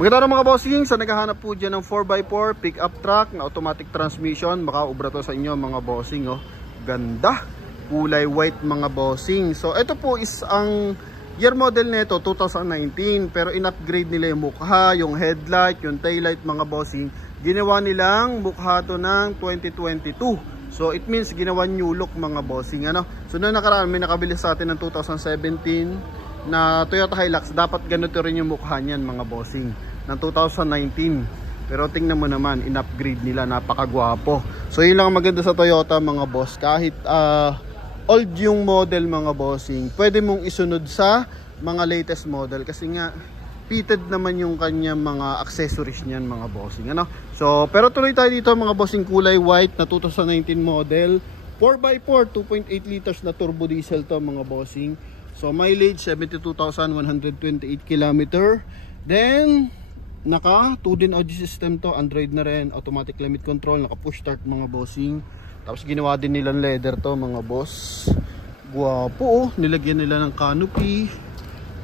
Maganda mga bossing, sa naghahanap po dyan ng 4x4 pick-up truck na automatic transmission, makaubra to sa inyo mga bossing. Oh. Ganda, kulay white mga bossing. So ito po is ang year model nito 2019, pero in-upgrade nila yung mukha, yung headlight, yung taillight mga bossing. Ginawa nilang mukha to ng 2022. So it means ginawa new look mga bossing. Ano? So na nakaraan may nakabili sa atin ng 2017 na Toyota Hilux. Dapat ganito rin yung mukha niyan mga bossing ng 2019. Pero tingnan mo naman, in-upgrade nila, napakagwapo. So yun lang maganda sa Toyota mga boss. Kahit old yung model mga bossing, pwede mong isunod sa mga latest model. Kasi nga, fitted naman yung kanya mga accessories niyan mga bossing. Ano? So, pero tuloy tayo dito mga bossing, kulay white na 2019 model. 4x4, 2.8 liters na turbo diesel to mga bossing. So, mileage 72,128 km. Then, naka 2-din audio system to, Android na rin, automatic climate control, naka push start mga bossing. Tapos ginawa din nilang leather to mga boss. Guwapo oh, nilagyan nila ng canopy.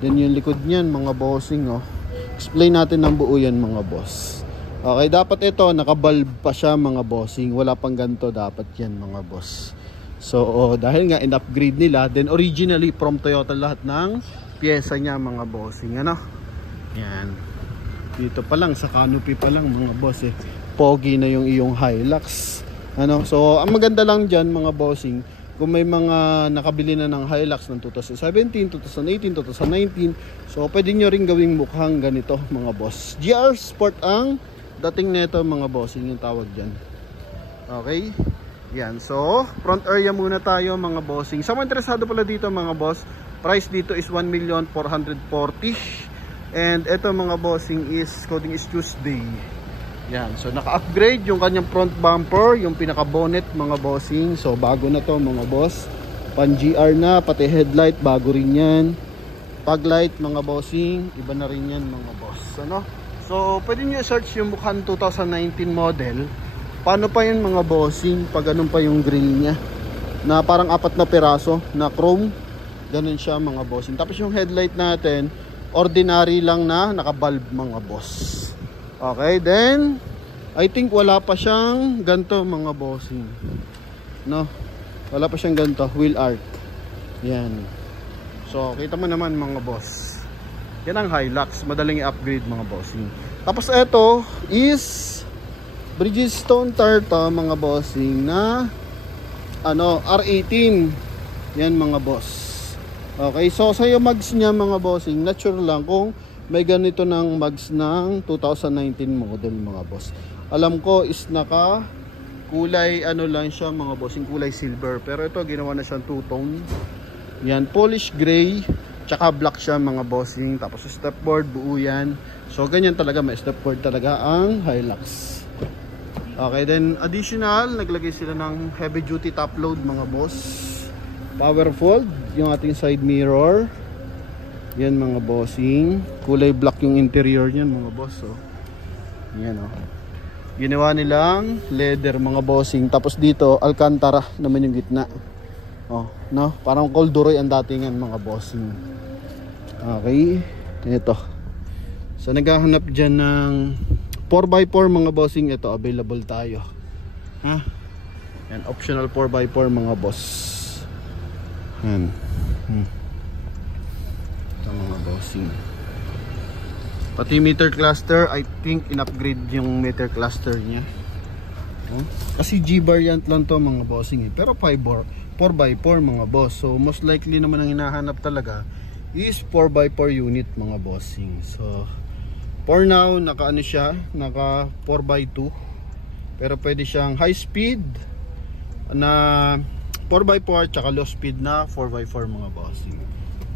Then yung likod niyan mga bossing oh. Explain natin ng buo yan mga boss. Okay, dapat ito naka-bulb pa siya mga bossing. Wala pang ganito dapat yan mga boss. So oh, dahil nga in-upgrade nila, then originally from Toyota lahat ng pyesa niya mga bossing. Ano? Yan. Dito pa lang sa canopy pa lang mga boss eh. Pogi na yung iyong Hilux. Ano? So ang maganda lang diyan mga bossing, kung may mga nakabili na ng Hilux ng 2017, 2018, 2019, so pwede nyo rin gawing mukhang ganito mga boss. GR Sport ang dating nito mga bossing, yung tawag diyan. Okay? Yan. So front area muna tayo mga bossing. Sa mga interesado pala dito mga boss, price dito is 1,440,000. And ito mga bossing is coding is Tuesday. Yan, so naka-upgrade yung kanyang front bumper, yung pinaka-bonnet mga bossing. So bago na to mga boss. Pan GR na, pati headlight bago rin yan. Taglight mga bossing, iba na rin yan mga boss. Ano? So pwede nyo search yung mukhang 2019 model. Paano pa yun mga bossing? Pag ganun pa yung grill niya, na parang 4 na piraso na chrome. Ganun siya mga bossing. Tapos yung headlight natin, ordinary lang na naka-bulb mga boss. Okay, then I think wala pa siyang ganto mga bossing. No? Wala pa siyang ganto, wheel arch. Yan. So, kita mo naman mga boss. Yan ang Hilux, madaling i-upgrade mga bossing. Tapos ito is Bridgestone tire to mga bossing na ano, R18. Yan mga boss. Okay, so sa yung mags niya mga bossing, natural lang kung may ganito ng mags ng 2019 model mga boss. Alam ko is naka kulay ano lang siya mga bossing, kulay silver. Pero ito ginawa na siyang two-tone. Yan, polish gray, tsaka black siya mga bossing. Tapos stepboard, buo yan. So ganyan talaga, may stepboard talaga ang Hilux. Okay, then additional, naglagay sila ng heavy duty top load mga boss. Power fold, yung ating side mirror. Yan mga bossing. Kulay black yung interior niyan mga boss. Oh. Yan oh. Ginawa nilang leather mga bossing. Tapos dito Alcantara naman yung gitna. Oh, no? Parang corduroy ang datingan mga bossing. Okay. Ito. So naghahanap diyan ng 4x4 mga bossing. Ito available tayo. Ha? Yan, optional 4x4 mga boss. Yan. Mga bossing. Pati meter cluster, I think in-upgrade yung meter cluster niya. Kasi G variant lang to mga bossing eh. Pero 4x4 mga boss. So most likely naman ang hinahanap talaga is 4x4 unit mga bossing. So for now, naka ano siya, naka 4x2. Pero pwede siyang high speed na 4x4 tsaka low speed na 4x4 mga bossing.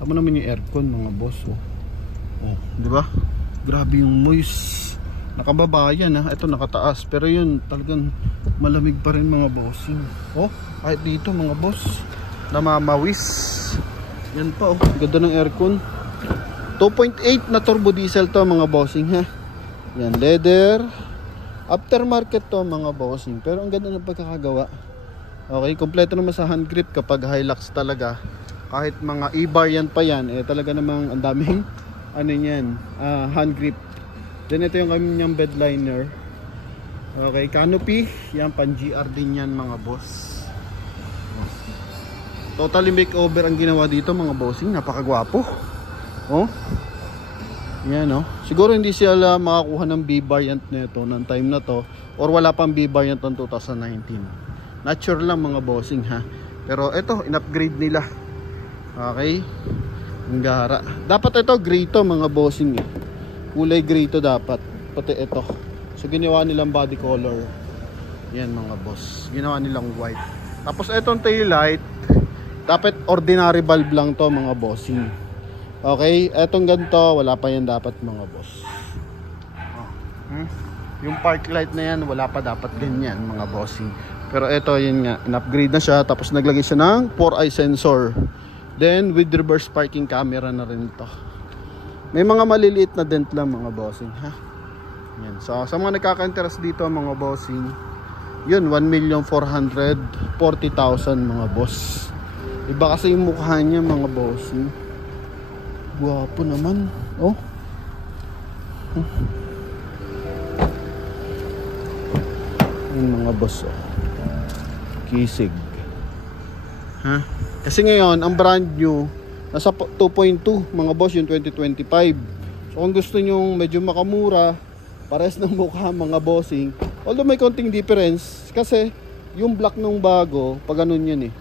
Tama naman yung aircon mga boss. Oh, di ba? Grabe yung moist. Nakababa yan ha. Ito nakataas. Pero yun talagang malamig pa rin mga bossing. Oh, kahit dito mga boss, namamawis. Yan pa oh. Ganda ng aircon. 2.8 na turbo diesel to mga bossing ha. Yan, leather. Aftermarket to mga bossing. Pero ang ganda ng pagkakagawa. Okay, kompleto naman sa hand grip kapag Hilux talaga. Kahit mga e-bar yan pa yan, eh talaga namang ang daming ano yan, hand grip. Then ito yung kanyang bed liner. Okay, canopy. Yan, pan GR din yan mga boss. Totally makeover ang ginawa dito mga bossing. Napakagwapo. Oh. Yan oh. Siguro hindi sila makakuha ng B variant nito ng time na to, or wala pang B variant ng 2019. Not sure lang mga bossing ha. Pero ito, in-upgrade nila. Okay. Ang gara. Dapat ito gray to mga bossing eh. Kulay gray to dapat. Pati ito. So ginawa nilang body color. Yan mga boss. Ginawa nilang white. Tapos itong tail light, dapat ordinary bulb lang to mga bossing. Okay, etong ganito, wala pa yan dapat mga boss. Yung park light na yan, wala pa dapat ganyan mga bossing. Pero ito, yun nga, in-upgrade na siya. Tapos naglagay siya ng 4-eye sensor. Then with reverse parking camera na rin to. May mga maliliit na dent lang mga bossing ha. Yan. So sa mga nagkaka-interest dito mga bossing, yun 1,440,000 mga boss. Iba kasi yung mukha niya mga bossing. Guwapo naman. Oh. Yung mga boss oh. Kisig. Ha? Kasi ngayon ang brand new nasa 2.2 mga boss yung 2025. So kung gusto nyo medyo makamura, pares ng mukha mga bossing, although may konting difference kasi yung black nung bago pag ganun yan eh.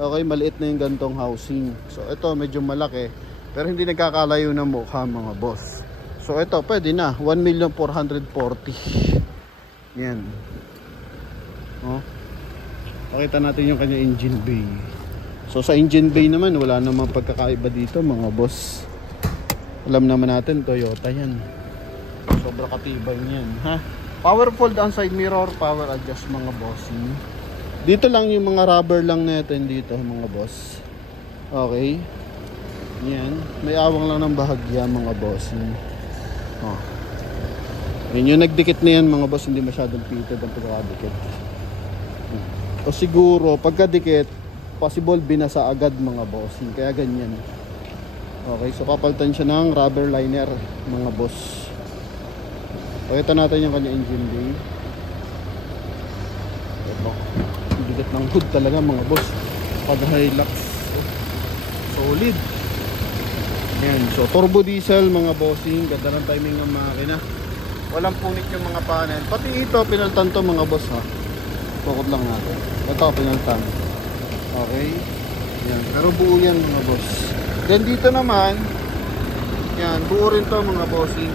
Okay, maliit na yung gantong housing. So ito medyo malaki, pero hindi nagkakalayo ng mukha mga boss. So ito pwede na 1,440,000. Yan. Oh. Pakita natin yung kanya engine bay. So sa engine bay naman wala namang pagkakaiba dito mga boss. Alam naman natin Toyota yan. Sobra katibay niyan, ha? Powerful downside mirror, power adjust mga bossing. Dito lang yung mga rubber lang natin dito mga boss. Okay. Yan, may awang lang ng bahagya mga bossing. Oh. Yan yung nagdikit na yan mga boss, hindi masyadong pitted ang pagkakadikit. O siguro pagkadikit possible binasa agad mga bossing, kaya ganyan. Okay, so papalitan siya ng rubber liner mga boss. Pakita natin yung kanya engine bay. Ito, bigat ng hood talaga mga boss. Pag Hilux, solid. Yan, so turbo diesel mga bossing, ganda ng timing ng makina. Walang punit yung mga panel. Pati ito pinaltan to mga boss ha. Tukod lang natin. Ito pinaltan. Okay. Yan, pero buo yan mga boss. Then dito naman, yan, buo rin to mga bossing.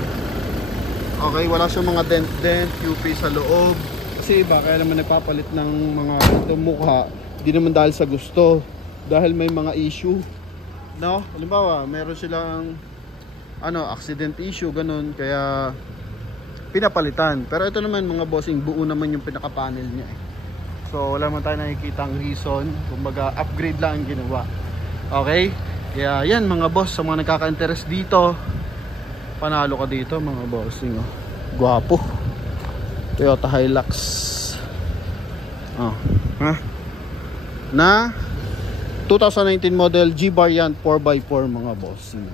Okay, wala siyang mga dent, UP sa loob. Kasi iba, kaya naman nagpapalit ng mga mukha, hindi naman dahil sa gusto, dahil may mga issue. No? Halimbawa, meron silang accident issue, ganun, kaya pinapalitan. Pero ito naman mga bossing, buo naman yung pinaka-panel niya eh. So wala man tayo nakikita ang reason, kumbaga upgrade lang ang ginawa. Okay? Kaya yan mga boss, sa mga nagkaka-interest dito, panalo ka dito mga bossing oh. Guwapo. Toyota Hilux. Oh, ha? Na 2019 model G variant 4x4 mga bossing.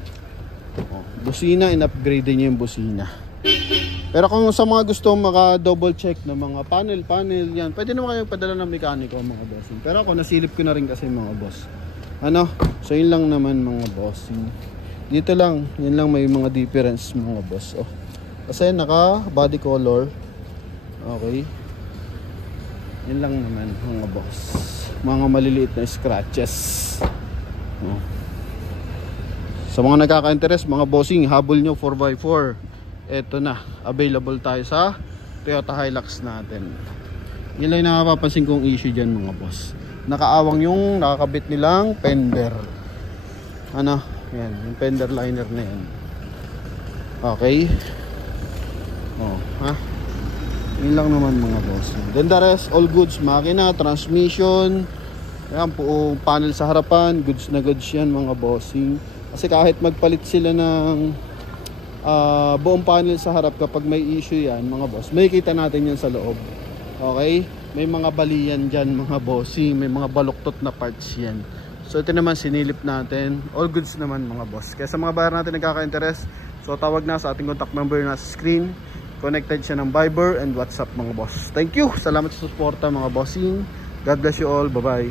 Oh, busina, in-upgrade niya yung busina. Pero kung sa mga gusto maka double check ng mga panel yan, pwede naman kayong padala ng mekaniko mga bossing. Pero ako nasilip ko na rin kasi mga boss. So yun lang naman mga bossing. Dito lang, yun lang may mga difference mga boss. Oh. Kasi naka body color. Okay. Yun lang naman mga boss. Mga maliliit na scratches. Oh. Sa mga nagkaka-interest mga bossing, habol nyo 4x4. Eto na, available tayo sa Toyota Hilux natin. Yun lang napapansin kong issue dyan mga boss. Nakaawang yung nakakabit nilang fender. Yan, yung fender liner na yan. Okay. Oh, ha? Yun lang naman mga boss. Then the rest, all goods, makina, transmission. Yan, buong panel sa harapan, goods na goods yan mga bossing. Kasi kahit magpalit sila ng buong panel sa harap, kapag may issue yan mga boss, may kita natin yan sa loob. Okay? May mga balian dyan mga bossing, may mga baluktot na parts yan. So ito naman sinilip natin, all goods naman mga boss. Kaya sa mga buyer natin nagkaka-interest, So tawag na sa ating contact number na sa screen. Connected siya ng Viber and WhatsApp mga boss. Thank you. Salamat sa suporta mga bossing. God bless you all. Bye-bye.